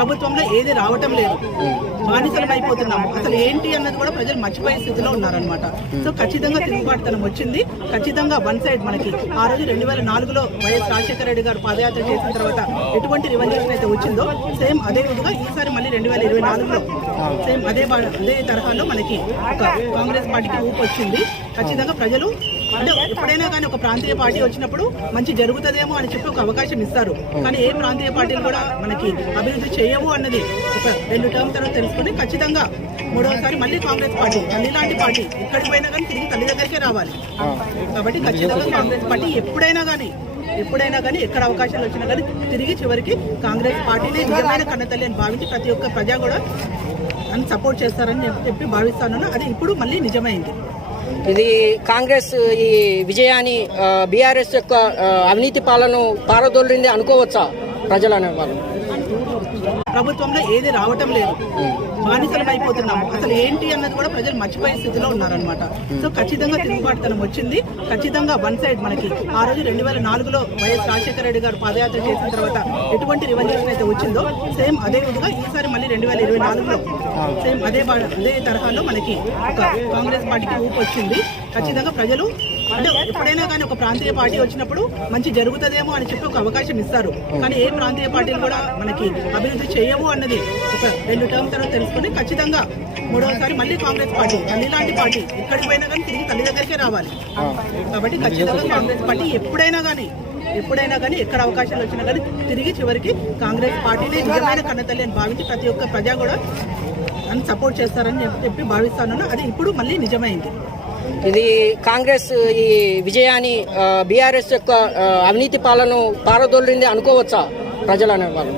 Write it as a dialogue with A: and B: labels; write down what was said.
A: ప్రభుత్వంలో ఏది రావటం లేదు. బానిసలం అయిపోతున్నాము అసలు ఏంటి అన్నది కూడా ప్రజలు మర్చిపోయే స్థితిలో ఉన్నారనమాట సో ఖచ్చితంగా తిరుగుబాటుతనం వచ్చింది. ఖచ్చితంగా వన్ సైడ్ మనకి ఆ రోజు రెండు వేల నాలుగులో వైఎస్ రాజశేఖర రెడ్డి గారు పాదయాత్ర చేసిన తర్వాత ఎటువంటి రివల్యూషన్ అయితే వచ్చిందో సేమ్ అదే విధంగా ఈసారి మళ్ళీ రెండు వేల ఇరవై నాలుగులో సేమ్ అదే అదే తరహాలో మనకి ఒక కాంగ్రెస్ పార్టీకి ఊపు వచ్చింది ఖచ్చితంగా ప్రజలు అంటే ఎప్పుడైనా కానీ ఒక ప్రాంతీయ పార్టీ వచ్చినప్పుడు మంచి జరుగుతుందేమో అని చెప్పి ఒక అవకాశం ఇస్తారు. కానీ ఏ ప్రాంతీయ పార్టీలు కూడా మనకి అభివృద్ధి చేయము అన్నది ఒక రెండు టర్మ్ తర్వాత తెలుసుకుని ఖచ్చితంగా మూడవసారి మళ్ళీ కాంగ్రెస్ పార్టీ తల్లి లాంటి పార్టీ ఎక్కడికి పోయినా కానీ తిరిగి తల్లి దగ్గరికే రావాలి. కాబట్టి ఖచ్చితంగా కాంగ్రెస్ పార్టీ ఎప్పుడైనా కానీ ఎప్పుడైనా కానీ ఎక్కడ అవకాశాలు వచ్చినా కానీ తిరిగి చివరికి కాంగ్రెస్ పార్టీనే నిజమైన కన్నతల్లి అని భావించి ప్రతి ఒక్క ప్రజా కూడా అని సపోర్ట్ చేస్తారని చెప్పి- చెప్పి భావిస్తాను అది ఇప్పుడు మళ్ళీ నిజమైంది.
B: ఇది కాంగ్రెస్ ఈ విజయాన్ని బీఆర్ఎస్ యొక్క అవినీతి పాలన పారదోలింది అనుకోవచ్చా ప్రజలు అనేవాళ్ళు
A: ప్రభుత్వంలో ఏది రావటం లేదు. బానిసలం అయిపోతున్నాము అసలు ఏంటి అన్నది కూడా ప్రజలు మర్చిపోయే స్థితిలో ఉన్నారనమాట సో ఖచ్చితంగా తిరుగుబాటుతనం వచ్చింది. ఖచ్చితంగా వన్ సైడ్ మనకి ఆ రోజు రెండు వేల నాలుగులో వైఎస్ రాజశేఖర రెడ్డి గారు పాదయాత్ర చేసిన తర్వాత ఎటువంటి రివల్యూషన్ అయితే వచ్చిందో సేమ్ అదే విధంగా ఈసారి మళ్ళీ రెండు వేల ఇరవై నాలుగులో సేమ్ అదే అదే తరహాలో మనకి ఒక కాంగ్రెస్ పార్టీకి ఊపు వచ్చింది ఖచ్చితంగా ప్రజలు అంటే ఎప్పుడైనా కానీ ఒక ప్రాంతీయ పార్టీ వచ్చినప్పుడు మంచి జరుగుతుందేమో అని చెప్పి ఒక అవకాశం ఇస్తారు. కానీ ఏ ప్రాంతీయ పార్టీలు కూడా మనకి అభివృద్ధి చేయవు అన్నది ఒక రెండు టర్మ్ తర్వాత తెలుసుకుని ఖచ్చితంగా మూడవసారి మళ్ళీ కాంగ్రెస్ పార్టీ తల్లి లాంటి పార్టీ ఎక్కడికి పోయినా కానీ తిరిగి తల్లి దగ్గరికే రావాలి. కాబట్టి ఖచ్చితంగా కాంగ్రెస్ పార్టీ ఎప్పుడైనా కానీ ఎప్పుడైనా కానీ ఎక్కడ అవకాశాలు వచ్చినా కానీ తిరిగి చివరికి కాంగ్రెస్ పార్టీని నిజమైన కన్నతల్లి అని భావించి ప్రతి ఒక్క ప్రజా కూడా అని సపోర్ట్ చేస్తారని చెప్పి భావిస్తాను అది ఇప్పుడు మళ్ళీ నిజమైంది.
B: ఇది కాంగ్రెస్ ఈ విజయాన్ని బీఆర్ఎస్ యొక్క అవినీతి పాలన పారదోలింది అనుకోవచ్చా ప్రజలు అనేవాళ్ళు?